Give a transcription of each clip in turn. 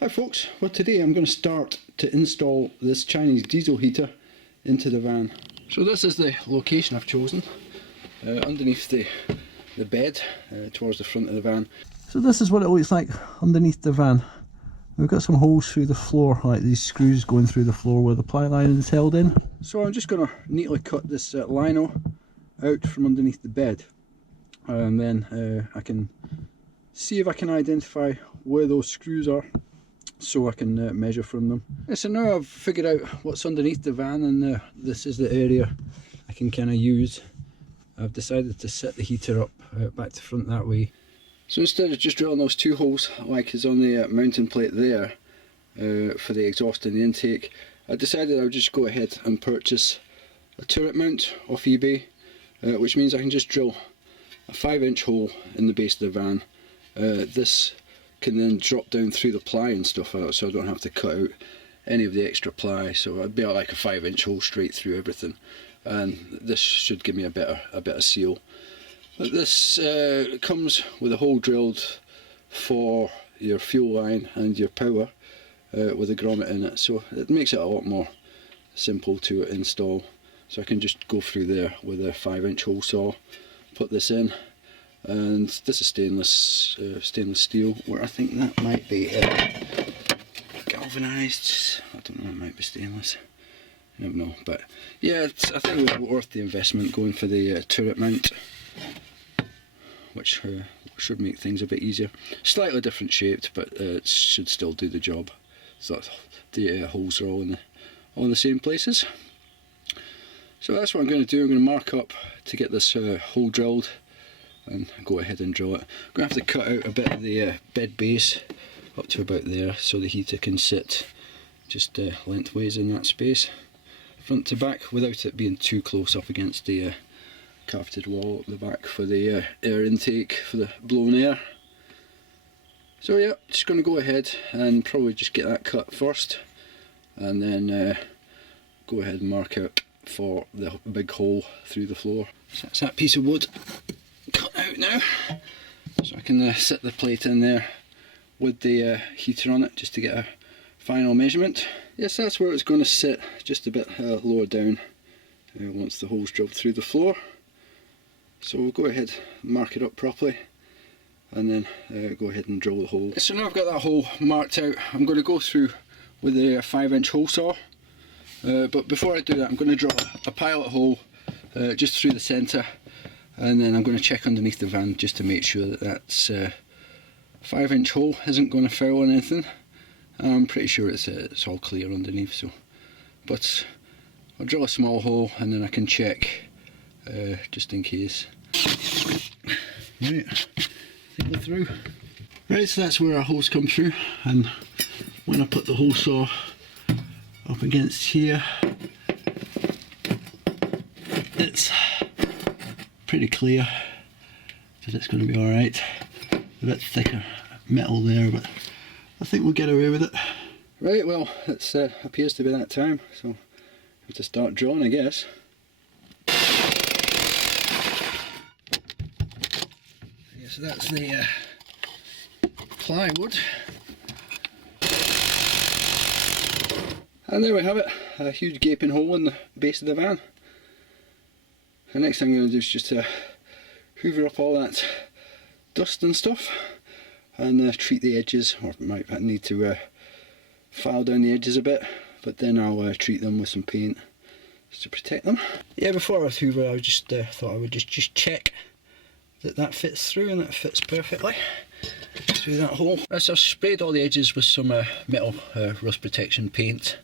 Hi folks, well today I'm going to start to install this Chinese diesel heater into the van. So this is the location I've chosen, underneath the bed, towards the front of the van. So this is what it looks like underneath the van. We've got some holes through the floor, like these screws going through the floor where the ply line is held in. So I'm just going to neatly cut this lino out from underneath the bed, and then I can see if I can identify where those screws are, so I can measure from them. So now I've figured out what's underneath the van, and this is the area I can kind of use. I've decided to set the heater up back to front that way. So instead of just drilling those two holes like is on the mounting plate there for the exhaust and the intake, I decided I would just go ahead and purchase a turret mount off eBay, which means I can just drill a 5-inch hole in the base of the van. This can then drop down through the ply and stuff out, so I don't have to cut out any of the extra ply. So I'd be like a 5-inch hole straight through everything, and this should give me a bit of seal. But this comes with a hole drilled for your fuel line and your power, with a grommet in it, so it makes it a lot more simple to install. So I can just go through there with a 5-inch hole saw, put this in. And this is stainless steel, where I think that might be galvanised. I don't know, it might be stainless. I don't know, but yeah, I think it was worth the investment going for the turret mount, which should make things a bit easier. Slightly different shaped, but it should still do the job. So the holes are all in the same places. So that's what I'm going to do. I'm going to mark up to get this hole drilled and go ahead and drill it. I'm going to have to cut out a bit of the bed base up to about there, so the heater can sit just lengthways in that space, front to back, without it being too close up against the carpeted wall at the back for the air intake for the blown air. So yeah, just going to go ahead and probably just get that cut first, and then go ahead and mark out for the big hole through the floor. So that's that piece of wood cut out now, so I can set the plate in there with the heater on it just to get a final measurement. Yes, that's where it's going to sit, just a bit lower down once the hole's drilled through the floor. So we'll go ahead and mark it up properly, and then go ahead and drill the hole. So now I've got that hole marked out, I'm going to go through with a 5-inch hole saw, but before I do that I'm going to drill a pilot hole just through the centre, and then I'm going to check underneath the van just to make sure that that's 5-inch hole isn't going to foul on anything. I'm pretty sure it's all clear underneath, so, but I'll drill a small hole and then I can check just in case. Right, I think we're through. Right, so that's where our holes come through, and when I put the hole saw up against here, it's pretty clear that it's going to be alright. A bit thicker metal there, but I think we'll get away with it. Right, well, it appears to be that time, so I have to start drilling, I guess. Yeah, so that's the plywood. And there we have it, a huge gaping hole in the base of the van. The next thing I'm going to do is just hoover up all that dust and stuff, and treat the edges, or might need to file down the edges a bit, but then I'll treat them with some paint just to protect them. Yeah, before I hoover, I just thought I would just check that fits through, and that fits perfectly through that hole. So I've sprayed all the edges with some metal rust protection paint,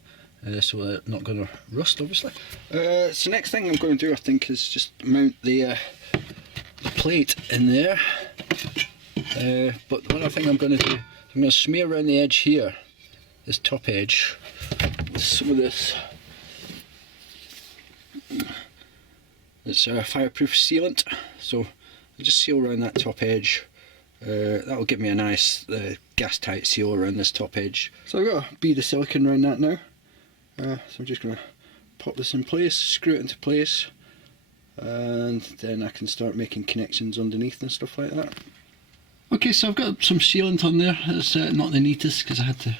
so they're not going to rust, obviously. So next thing I'm going to do, I think, is just mount the plate in there. But one other thing I'm going to do, I'm going to smear around the edge here, this top edge, with some of this. It's fireproof sealant, so I'll just seal around that top edge. That will give me a nice gas tight seal around this top edge. So I've got a bead of silicone around that now. So I'm just going to pop this in place, screw it into place, and then I can start making connections underneath and stuff like that. Okay, so I've got some sealant on there. It's not the neatest because I had to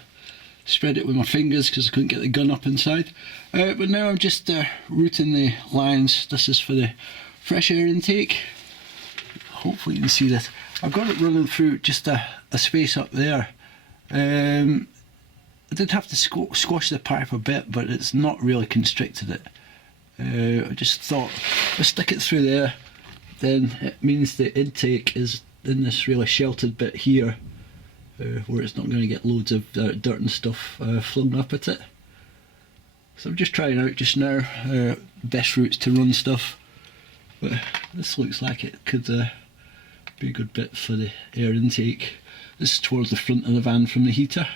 spread it with my fingers because I couldn't get the gun up inside. But now I'm just routing the lines. This is for the fresh air intake. Hopefully you can see this. I've got it running through just a space up there. I did have to squash the pipe a bit, but it's not really constricted it. I just thought, if I stick it through there, then it means the intake is in this really sheltered bit here, where it's not going to get loads of dirt and stuff flung up at it. So I'm just trying out just now best routes to run stuff, but this looks like it could be a good bit for the air intake. This is towards the front of the van from the heater.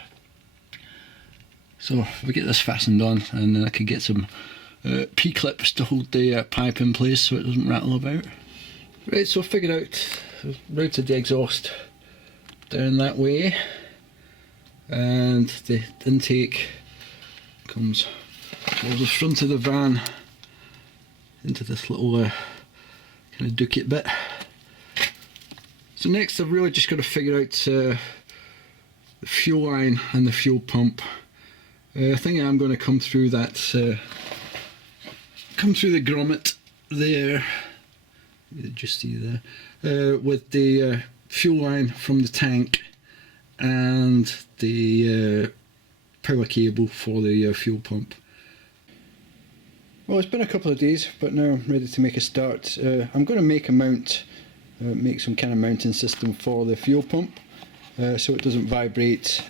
So if we get this fastened on, and then I can get some P-clips to hold the pipe in place so it doesn't rattle about. Right, so I figured out, I've routed the exhaust down that way, and the intake comes towards the front of the van into this little kind of dookie bit. So next I've really just got to figure out the fuel line and the fuel pump. I think I'm going to come through that, come through the grommet there. You just see there, with the fuel line from the tank and the power cable for the fuel pump. Well, it's been a couple of days, but now I'm ready to make a start. I'm going to make a mount, make some kind of mounting system for the fuel pump, so it doesn't vibrate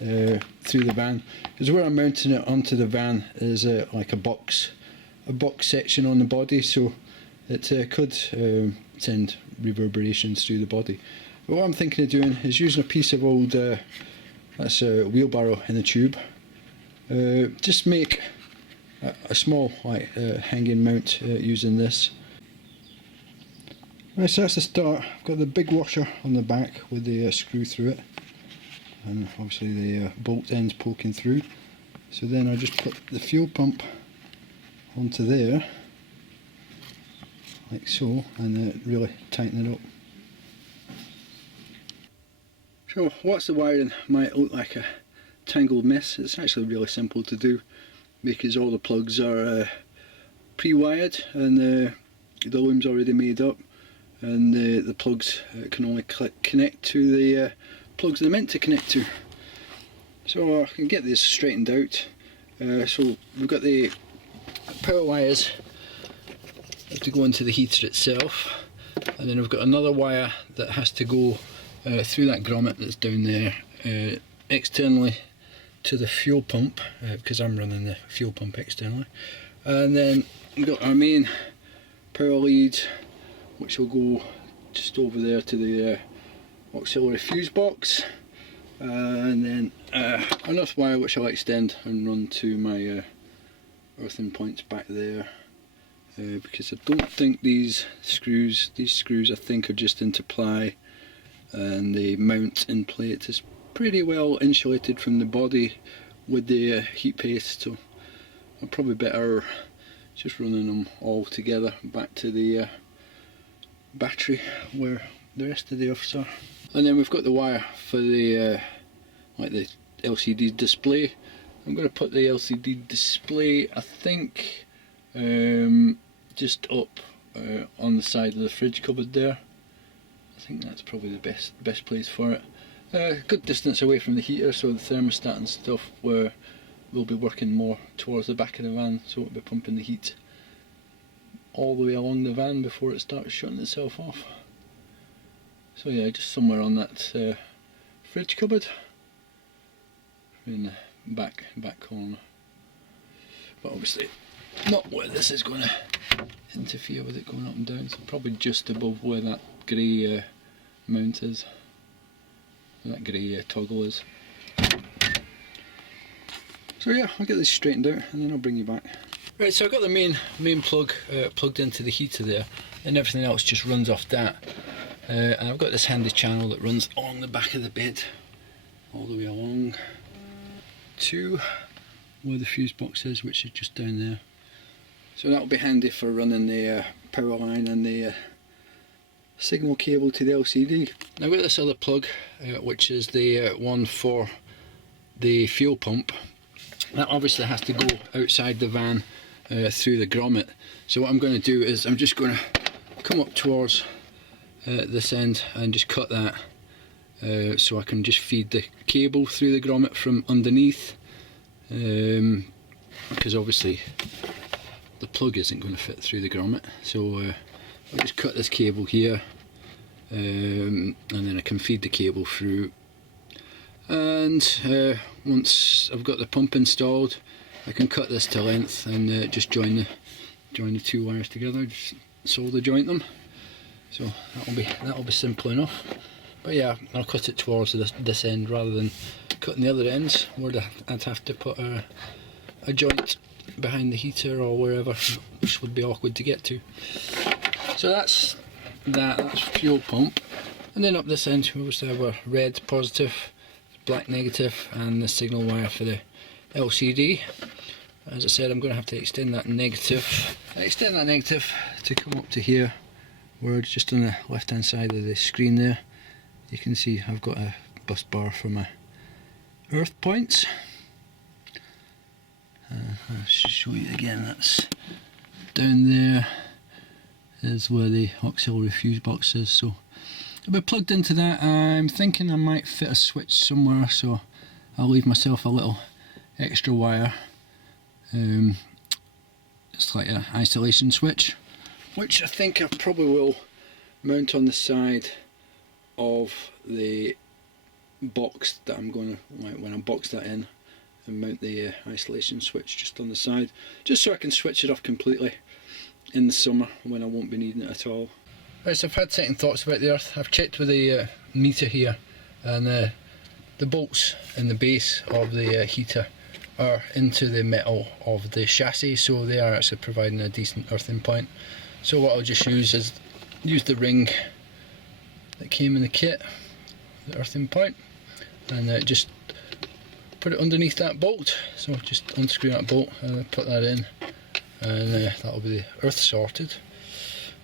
through the van. Because where I'm mounting it onto the van is like a box section on the body, so it could send reverberations through the body. But what I'm thinking of doing is using a piece of old that's a wheelbarrow in a tube. Just make a small hanging mount using this. Right, so that's the start. I've got the big washer on the back with the screw through it, and obviously the bolt ends poking through. So then I just put the fuel pump onto there, like so, and really tighten it up. So whilst the wiring might look like a tangled mess, it's actually really simple to do because all the plugs are pre-wired and the loom's already made up, and the plugs can only connect to the plugs they're meant to connect to. So I can get this straightened out. So we've got the power wires to go into the heater itself, and then we've got another wire that has to go through that grommet that's down there externally to the fuel pump, because I'm running the fuel pump externally. And then we've got our main power lead, which will go just over there to the auxiliary fuse box, and then another wire which I'll extend and run to my earthing points back there, because I don't think these screws I think are just into ply, and the mount in plate is pretty well insulated from the body with the heat paste, so I'm probably better just running them all together back to the battery where the rest of the earths are. And then we've got the wire for the like the LCD display. I'm going to put the LCD display, I think, just up on the side of the fridge cupboard there. I think that's probably the best place for it. Good distance away from the heater, so the thermostat and stuff will be working more towards the back of the van, so it'll be pumping the heat all the way along the van before it starts shutting itself off. So yeah, just somewhere on that fridge cupboard in the back corner, but obviously not where this is going to interfere with it going up and down, so probably just above where that grey mount is, where that grey toggle is. So yeah, I'll get this straightened out and then I'll bring you back. Right, so I've got the main plug plugged into the heater there, and everything else just runs off that. And I've got this handy channel that runs along the back of the bed, all the way along to where the fuse box is, which is just down there. So that'll be handy for running the power line and the signal cable to the LCD. Now with this other plug, which is the one for the fuel pump, that obviously has to go outside the van through the grommet. So what I'm going to do is I'm just going to come up towards this end and just cut that so I can just feed the cable through the grommet from underneath, because obviously the plug isn't going to fit through the grommet. So I'll just cut this cable here, and then I can feed the cable through, and once I've got the pump installed, I can cut this to length and just join the two wires together, just solder joint them. So that'll be simple enough. But yeah, I'll cut it towards this end rather than cutting the other ends, where I'd have to put a joint behind the heater or wherever, which would be awkward to get to. So that's fuel pump. And then up this end we also have a red positive, black negative, and the signal wire for the LCD. As I said, I'm going to have to extend that negative. To come up to here, where it's just on the left hand side of the screen there. You can see I've got a bus bar for my earth points. I'll show you again, that's down there is where the auxiliary fuse box is. So I'll be plugged into that. I'm thinking I might fit a switch somewhere, so I'll leave myself a little extra wire. It's like an isolation switch, which I think I probably will mount on the side of the box that I'm going to, when I box that in, and mount the isolation switch just on the side, just so I can switch it off completely in the summer when I won't be needing it at all. Right, so I've had second thoughts about the earth. I've checked with the meter here, and the bolts in the base of the heater are into the metal of the chassis, so they are actually providing a decent earthing point. So what I'll just use is the ring that came in the kit, the earthing point, and just put it underneath that bolt. So just unscrew that bolt and put that in, and that'll be the earth sorted,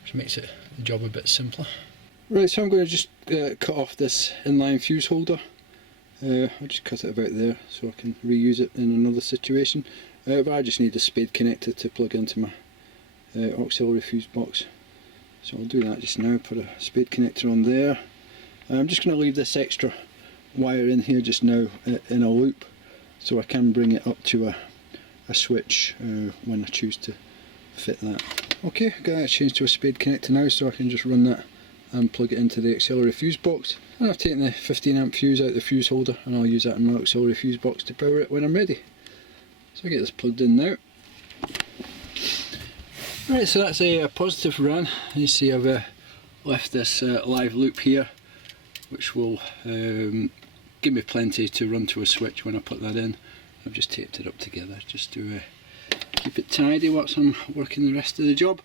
which makes the job a bit simpler. Right, so I'm going to just cut off this inline fuse holder. I'll just cut it about there so I can reuse it in another situation, but I just need a spade connector to plug into my auxiliary fuse box. So I'll do that just now, put a spade connector on there. I'm just going to leave this extra wire in here just now in a loop, so I can bring it up to a switch when I choose to fit that. Okay, I've got that changed to a spade connector now, so I can just run that and plug it into the auxiliary fuse box. And I've taken the 15 amp fuse out of the fuse holder, and I'll use that in my auxiliary fuse box to power it when I'm ready. So I get this plugged in now. Right, so that's a positive run. You see I've left this live loop here, which will give me plenty to run to a switch when I put that in. I've just taped it up together just to keep it tidy whilst I'm working the rest of the job.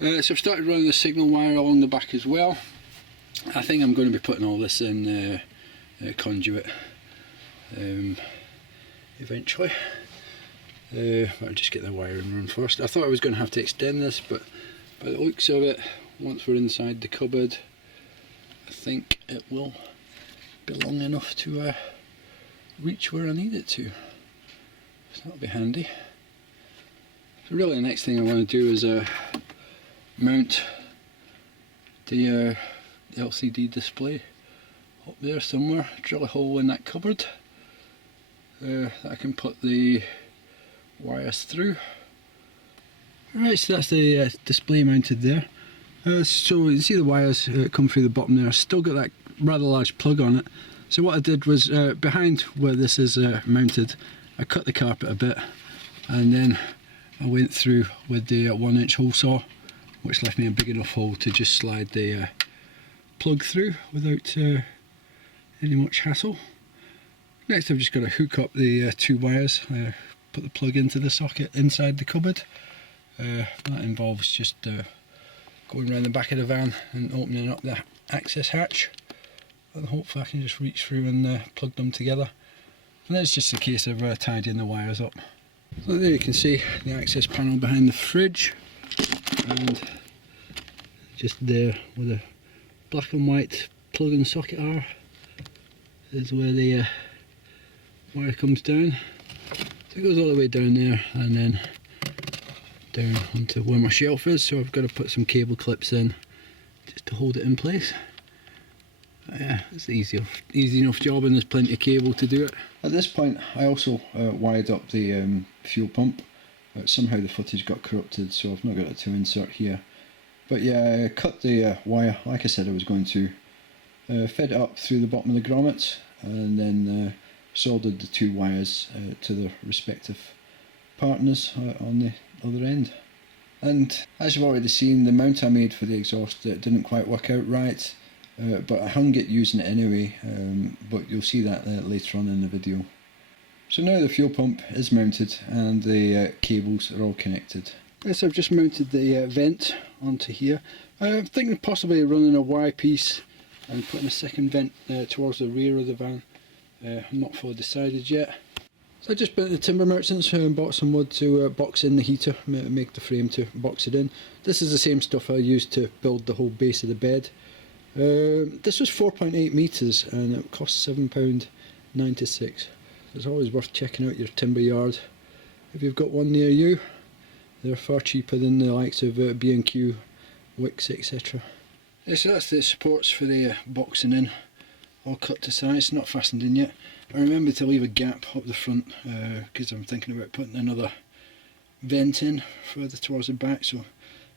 So I've started running the signal wire along the back as well. I think I'm going to be putting all this in conduit eventually. I'll just get the wiring run first. I thought I was going to have to extend this, but by the looks of it, once we're inside the cupboard, I think it will be long enough to reach where I need it to. So that'll be handy. So really the next thing I want to do is mount the LCD display up there somewhere, drill a hole in that cupboard that I can put the wires through. Right, so that's the display mounted there. So you see the wires come through the bottom there. Still got that rather large plug on it. So what I did was behind where this is mounted, I cut the carpet a bit, and then I went through with the 1-inch hole saw, which left me a big enough hole to just slide the plug through without any much hassle. Next I've just got to hook up the two wires, put the plug into the socket inside the cupboard. That involves just going around the back of the van and opening up the access hatch, and hopefully I can just reach through and plug them together. And then it's just a case of tidying the wires up. So there you can see the access panel behind the fridge, and just there where the black and white plug and socket are. This is where the wire comes down. So it goes all the way down there and then down onto where my shelf is, so I've got to put some cable clips in just to hold it in place. But yeah, it's an easy enough job, and there's plenty of cable to do it. At this point I also wired up the fuel pump. Somehow the footage got corrupted, so I've not got it to insert here. But yeah, I cut the wire like I said I was going to, fed it up through the bottom of the grommet, and then soldered the two wires to their respective partners on the other end. And as you've already seen, the mount I made for the exhaust didn't quite work out right, but I hung it using it anyway, but you'll see that later on in the video. So now the fuel pump is mounted and the cables are all connected. Yes, I've just mounted the vent onto here. I'm thinking possibly running a Y piece and putting a second vent towards the rear of the van. I'm not fully decided yet. So I just went to the timber merchants and bought some wood to box in the heater, make the frame to box it in. This is the same stuff I used to build the whole base of the bed. This was 4.8 metres and it cost £7.96. It's always worth checking out your timber yard if you've got one near you. They're far cheaper than the likes of B&Q, Wicks, etc. Yeah, so that's the supports for the boxing in, all cut to size, not fastened in yet. I remember to leave a gap up the front because I'm thinking about putting another vent in further towards the back, so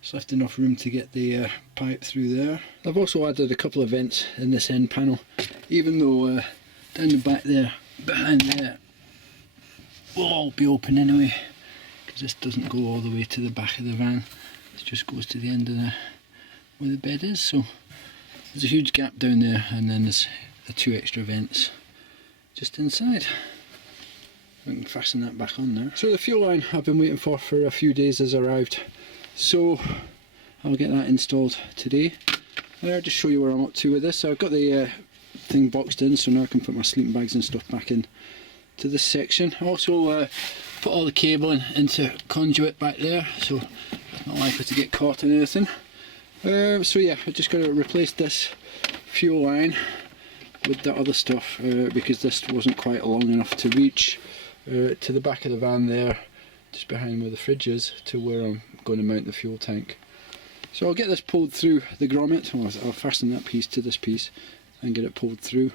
it's left enough room to get the pipe through there. I've also added a couple of vents in this end panel, even though down the back there, behind there, will all be open anyway, because this doesn't go all the way to the back of the van, it just goes to the end of where the bed is. So there's a huge gap down there, and then there's the two extra vents just inside. I can fasten that back on now. So the fuel line I've been waiting for a few days has arrived, so I'll get that installed today. I'll just show you where I'm up to with this. So I've got the thing boxed in, so now I can put my sleeping bags and stuff back in to this section. I also put all the cabling into conduit back there, so it's not likely to get caught in anything. So yeah, I just got to replace this fuel line with that other stuff because this wasn't quite long enough to reach to the back of the van there, just behind where the fridge is, to where I'm going to mount the fuel tank. So I'll get this pulled through the grommet. I'll fasten that piece to this piece and get it pulled through,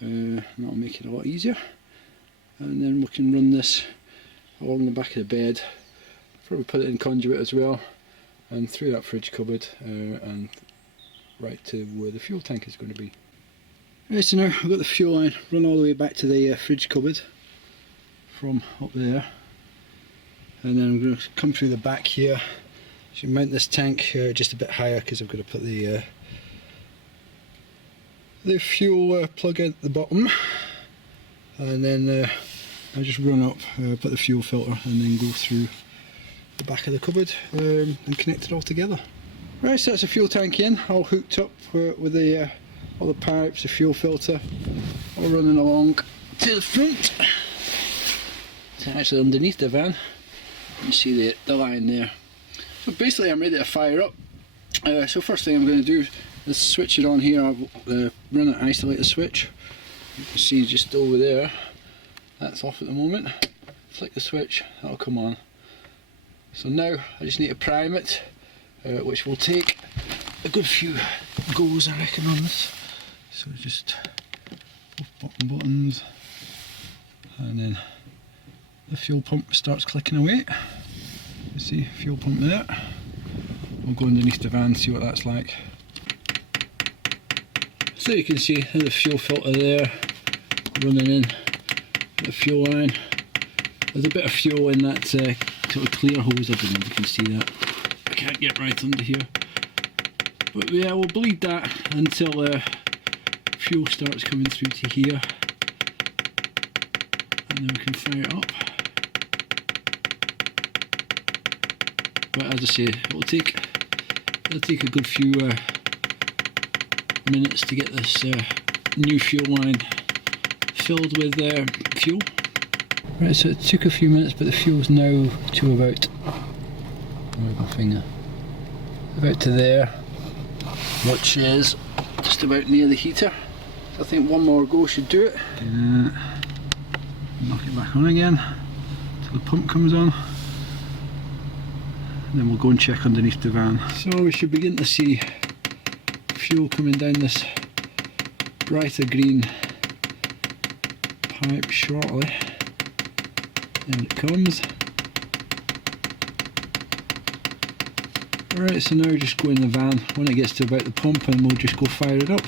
and that'll make it a lot easier. And then we can run this along the back of the bed, probably put it in conduit as well, and through that fridge cupboard and right to where the fuel tank is going to be. Right, so now I've got the fuel line run all the way back to the fridge cupboard from up there, and then I'm going to come through the back here. So mount this tank just a bit higher because I've got to put the fuel plug at the bottom, and then I just run up, put the fuel filter, and then go through the back of the cupboard and connect it all together. Right, so that's the fuel tank in, all hooked up with all the pipes, the fuel filter, all running along to the front. It's actually underneath the van. You see the line there. So basically I'm ready to fire up. So first thing I'm going to do is switch it on here. I've run an isolator switch. You can see just over there, that's off at the moment. Flick the switch, that'll come on. So now I just need to prime it, which will take a good few goes I reckon on this. So just bottom buttons, and then the fuel pump starts clicking away. You see fuel pump there. We'll go underneath the van and see what that's like. So you can see the fuel filter there running in the fuel line. There's a bit of fuel in that sort of clear hose. I don't know if you can see that. I can't get right under here. But yeah, we'll bleed that until fuel starts coming through to here, and then we can fire it up. But as I say, it'll take a good few minutes to get this new fuel line filled with fuel. Right, so it took a few minutes, but the fuel's now to about, where's my finger? About to there. which is just about near the heater. So I think one more go should do it. Knock it back on again till the pump comes on. And then we'll go and check underneath the van. So we should begin to see fuel coming down this brighter green pipe shortly. There it comes. Alright, so now just go in the van when it gets to about the pump and we'll just go fire it up.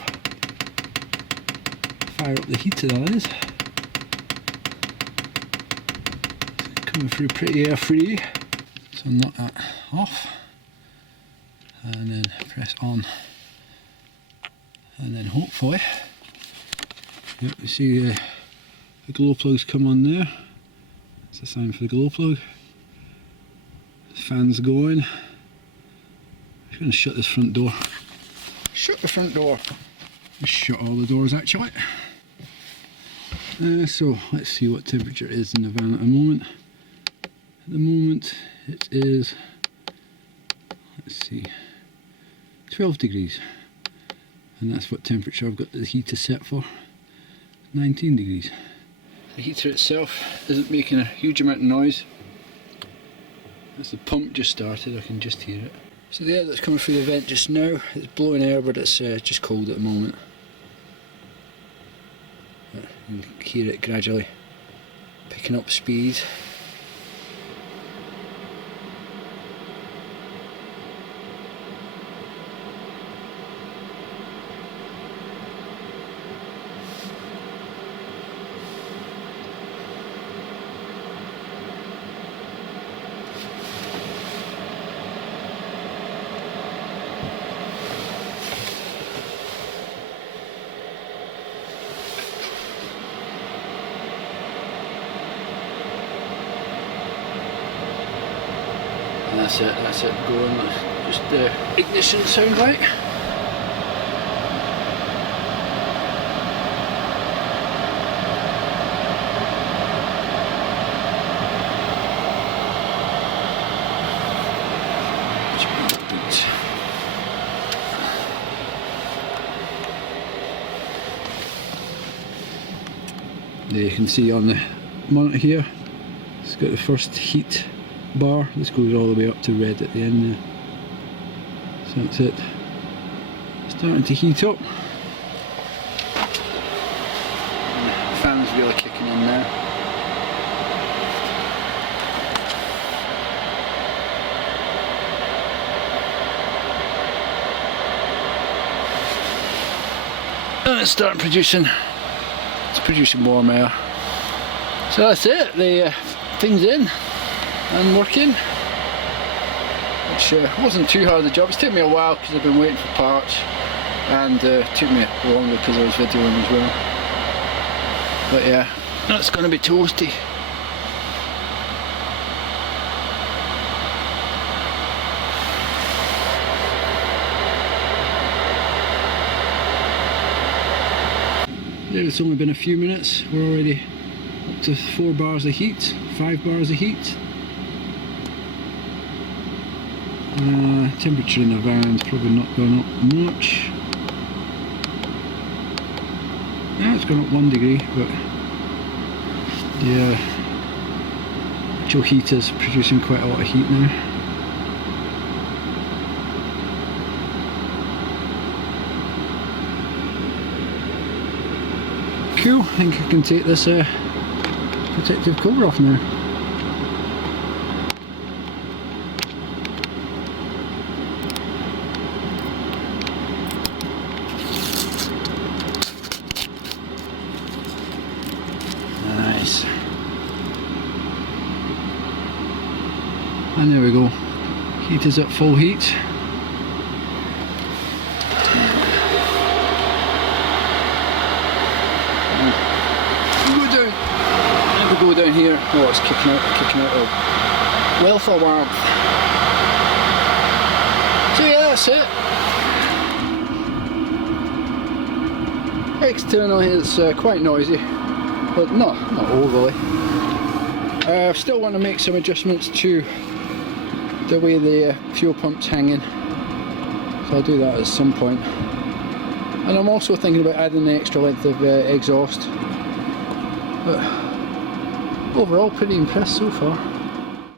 Fire up the heater, that is. Coming through pretty air free. So knock that off and then press on, and then hopefully, yep, you see the glow plugs come on there. It's a sign for the glow plug. The fan's going. I'm going to shut this front door. Shut the front door. Just shut all the doors actually. So let's see what temperature it is in the van at the moment. At the moment it is, let's see, 12 degrees, and that's what temperature I've got the heater set for, 19 degrees. The heater itself isn't making a huge amount of noise. As the pump just started, I can just hear it. So the air that's coming through the vent just now, it's blowing air, but it's just cold at the moment. You can hear it gradually picking up speed. That's it going. That's just the ignition sound like. There you can see on the monitor here, it's got the first heat bar. This goes all the way up to red at the end there. So that's it. Starting to heat up. The fan's really kicking in now. And it's starting producing. It's producing warm air. So that's it. The thing's in and working, which wasn't too hard a job. It's taken me a while because I've been waiting for parts, and it took me longer because I was videoing as well. But yeah, that's going to be toasty. There, it's only been a few minutes. We're already up to 4 bars of heat, 5 bars of heat. Temperature in the van's probably not gone up much. Yeah, it's gone up 1 degree, but the actual heater's producing quite a lot of heat now. Cool, I think I can take this protective cover off now. Nice. And there we go. Heater's at full heat. Go down here. Oh, it's kicking out a wealth of warmth. So yeah, that's it. Externally it's quite noisy, but not overly. I still want to make some adjustments to the way the fuel pump's hanging. So I'll do that at some point. And I'm also thinking about adding the extra length of exhaust. But overall, pretty impressed so far.